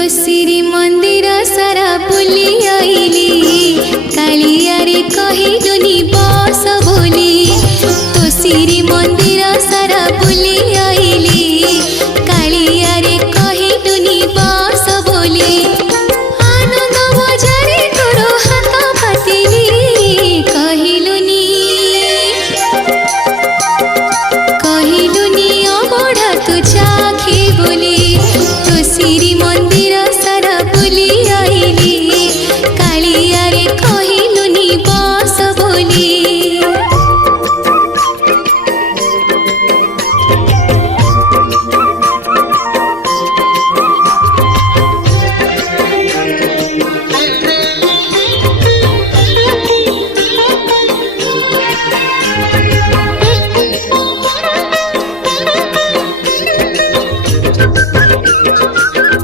श्री मंदिर सारा बुली आईली कालिया रे कहिलुनी बस बोली तो श्री मंदिर सारा